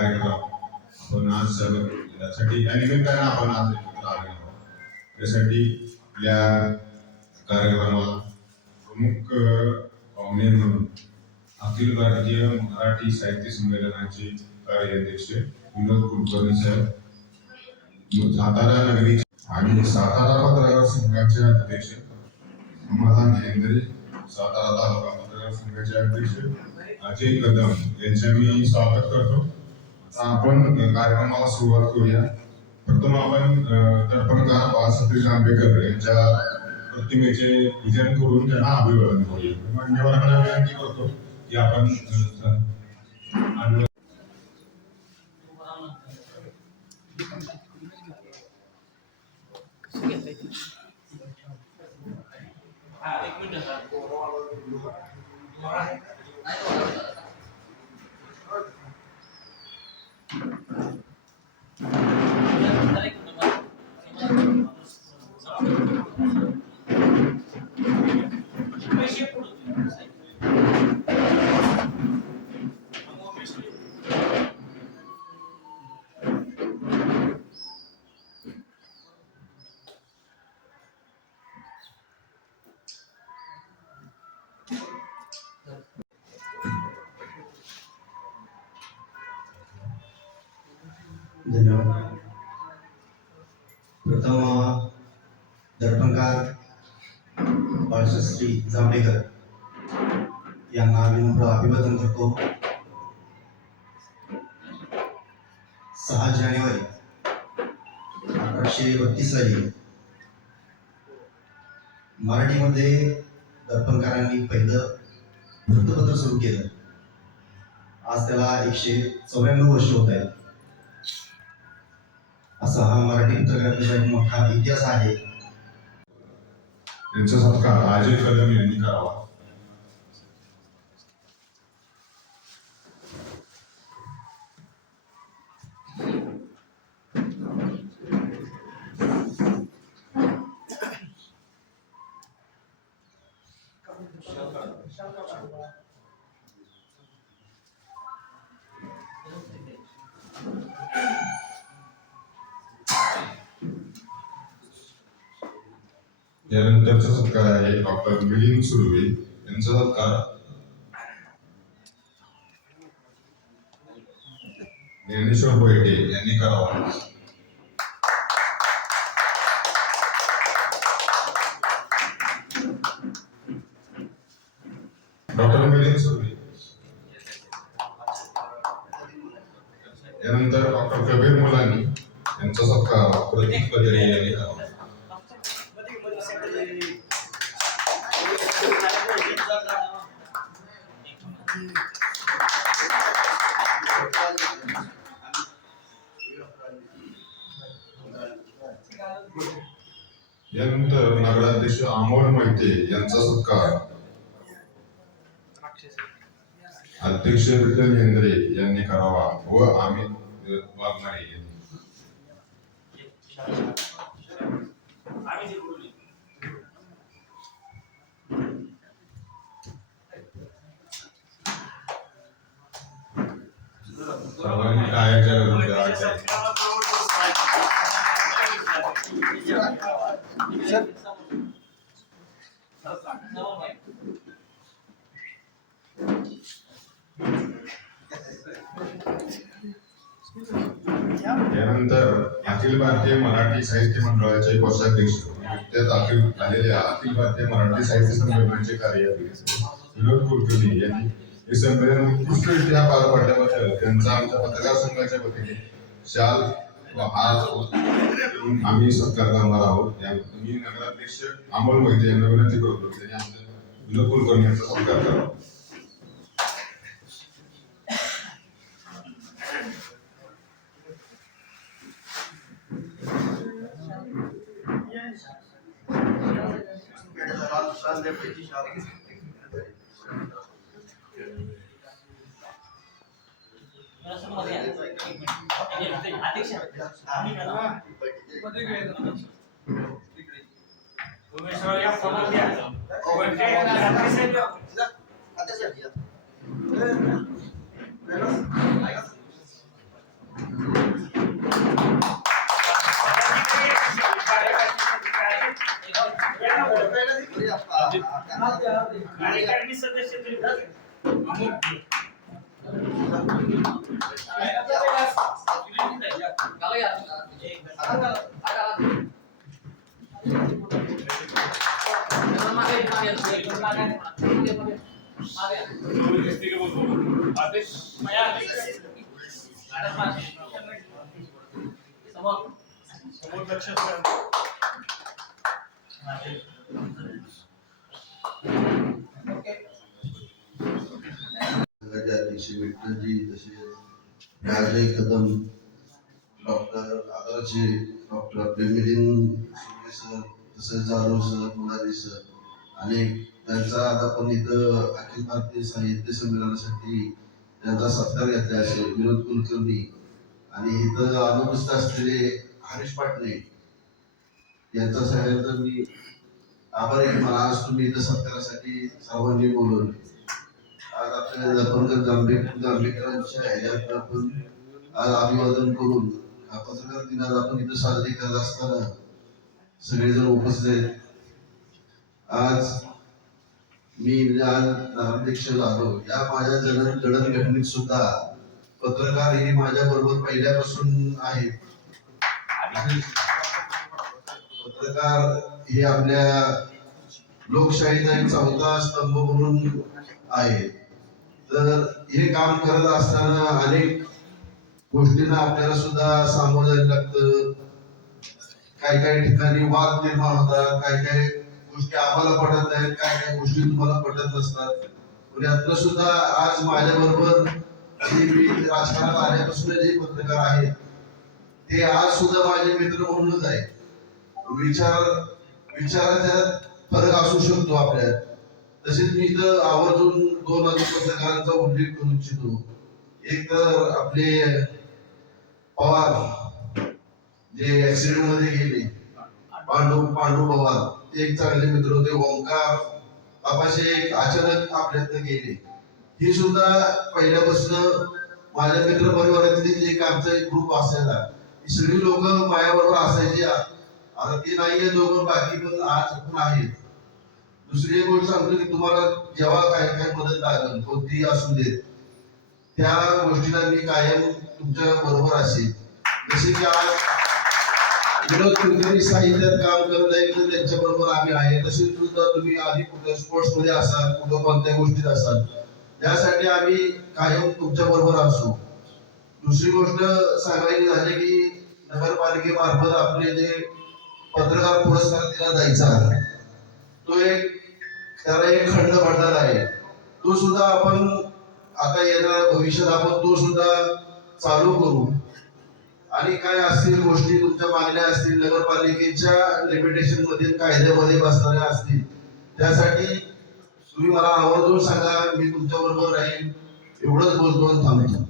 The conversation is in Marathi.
कार्यक्रम आपण आज यासाठी या निमित्तानं आपण आज एकत्र आलेलो आहोत। त्यासाठी आपल्या कार्यक्रमाला प्रमुख पाहुणे म्हणून अखिल भारतीय मराठी साहित्य संमेलनाचे कार्याध्यक्ष विनोद कुलकर्णी साहेब, सातारा नगरी आणि सातारा पत्रकार संघाचे अध्यक्ष समाधान हेंद्रे, सातारा तालुका पत्रकार संघाचे अध्यक्ष अजय कदम यांचे मी स्वागत करतो। आपण कार्यक्रमाला सुरुवात करूया। प्रथम आपण दर्पणकार बाळासाहेब जांभेकर यांच्या प्रतिमेचे पूजन करून त्यांना अभिवादन करूया। मान्यवरांना विनंती करतो की आपण धन्यवाद। प्रथम दर्पणकार बाळासाहेब जांभेकर यांना विनम्र अभिवादन करतो। 6 जानेवारी 1832 साली मराठीमध्ये दर्पणकारांनी पहिलं वृत्तपत्र सुरू केलं। आज त्याला 194 वर्ष होत आहेत। असा हा मराठी पत्रकारितेचा एक मोठा इतिहास आहे। त्यांचा सत्कार अजय कदम यांनी करावा। यानंतरचा सत्कार आहे डॉक्टर मिलिंद सुर्वे यांचा सत्कार ज्ञानेश्वर बैठे यांनी करावा। डॉक्टर मिलिंद सुर्वे यानंतर डॉक्टर कबीर मुलानी यांचा सत्कार प्रतीक बदरे यांनी करावा। यानंतर नगराध्यक्ष अमोल मोहिते यांचा सत्कार अध्यक्ष विठ्ठल हेंद्रे यांनी करावा व अमित वाघमारे यांनी। सर्वांनी टाळ्याच्या यानंतर अखिल भारतीय मराठी साहित्य मंडळाचे कोषाध्यक्ष नुकत्याच झालेल्या अखिल भारतीय मराठी साहित्य संमेलनाचे कार्याध्यक्ष विनोद कुलकर्णी यांनी हे संमेलन उत्कृष्टरित्या पार पाडल्याबद्दल त्यांचा आमच्या पत्रकार संघाच्या वतीने शाल व आज आम्ही सत्कार करणार आहोत। मी नगराध्यक्ष अमोल मोहिते यांना विनंती करतो त्यांनी आमच्या विनोद कुलकर्णी यांचा सत्कार करावा। संघाचे अध्यक्ष विठ्ठलजी, तसेच Rajay Kadam, doctor Adarshe, doctor Premilin Surve sir, तसेच जाधव सर, मुलारी सर आणि त्यांचा आता आपण इथं अखिल भारतीय साहित्य संमेलनासाठी त्यांचा सत्कार घेतला असेल विनोद कुलकर्णी आणि इथं अनुपस्थित असलेले हरीश पाटणे यांचा सगळ्यांचा मी आभार आहे. मला आज तुम्ही इथं सत्कारासाठी सर्वांनी बोलवलं. आज आपल्या दर्पणकर जांभेकरांच्या ह्याच्यात आपण आज अभिवादन करून हा पत्रकार दिन आज आपण इथं साजरी करत असताना सगळेजण उपस्थित आहेत. आज मी म्हणजे आज नगराध्यक्ष झालो या माझ्या जडणघडणीत सुद्धा पत्रकार हे माझ्या बरोबर पहिल्यापासून आहेत. पत्रकार हे आपल्या लोकशाहीचा एक चौथा स्तंभ म्हणून आहे. तर हे काम करत असताना अनेक गोष्टींना आपल्याला सुद्धा सामोरं जायला लागतं. काही काही ठिकाणी वाद निर्माण होतात, काही काही गोष्टी आम्हाला पटत नाहीत, काही काही गोष्टी तुम्हाला पटत नसतात. पण यातलं सुद्धा आज माझ्या बरोबर मी राजकारणात आल्यापासून जे पत्रकार आहेत ते आज सुद्धा माझे मित्र म्हणूनच आहेत. विचाराचा फरक असू शकतो आपल्यात. तसेच मी इथं आवर्जून दोन अजून पत्रकारांचा उल्लेख करू इच्छितो. एक तर आपले पवार जे ऍक्सिडेंट मध्ये गेले, पांडू पवार, ते एक चांगले मित्र होते. ओंकार बाबाशे एक अचानक आपल्यातनं गेले. ही सुद्धा पहिल्यापासून माझ्या मित्र परिवारातली जे आमचा एक ग्रुप असायचा, ही सगळी लोक माझ्याबरोबर असायची. आता ते नाहीये दोघं, बाकी पण आज पण आहेत. दुसरी एक गोष्ट सांगतो की तुम्हाला जेव्हा काही काही मदत लागेल कोणतीही असू देत, त्या गोष्टीला मी कायम तुमच्या बरोबर असेल. जसे की आज विनोद कुलकर्णी साहित्यात काम करत आहे तर त्यांच्या बरोबर आम्ही आहे. तसेच सुद्धा तुम्ही आधी कुठं स्पोर्ट्स मध्ये असाल, कुठं कोणत्या गोष्टीत असाल, त्यासाठी आम्ही कायम तुमच्या बरोबर असू. दुसरी गोष्ट सांगायची झाली की नगरपालिकेमार्फत आपले जे पत्रकार पुरस्कार दिला जायचा, तो एक त्याला एक खंड पडणार आहे. तो सुद्धा आपण आता येणाऱ्या भविष्यात आपण तो सुद्धा चालू करू. आणि काय असतील गोष्टी तुमच्या मागण्या असतील, नगरपालिकेच्या लिमिटेशन मध्ये कायद्यामध्ये बसणाऱ्या असतील, त्यासाठी तुम्ही मला आवर्जून सांगा. मी तुमच्या बरोबर राहील. एवढंच बोलतो आणि थांबतो.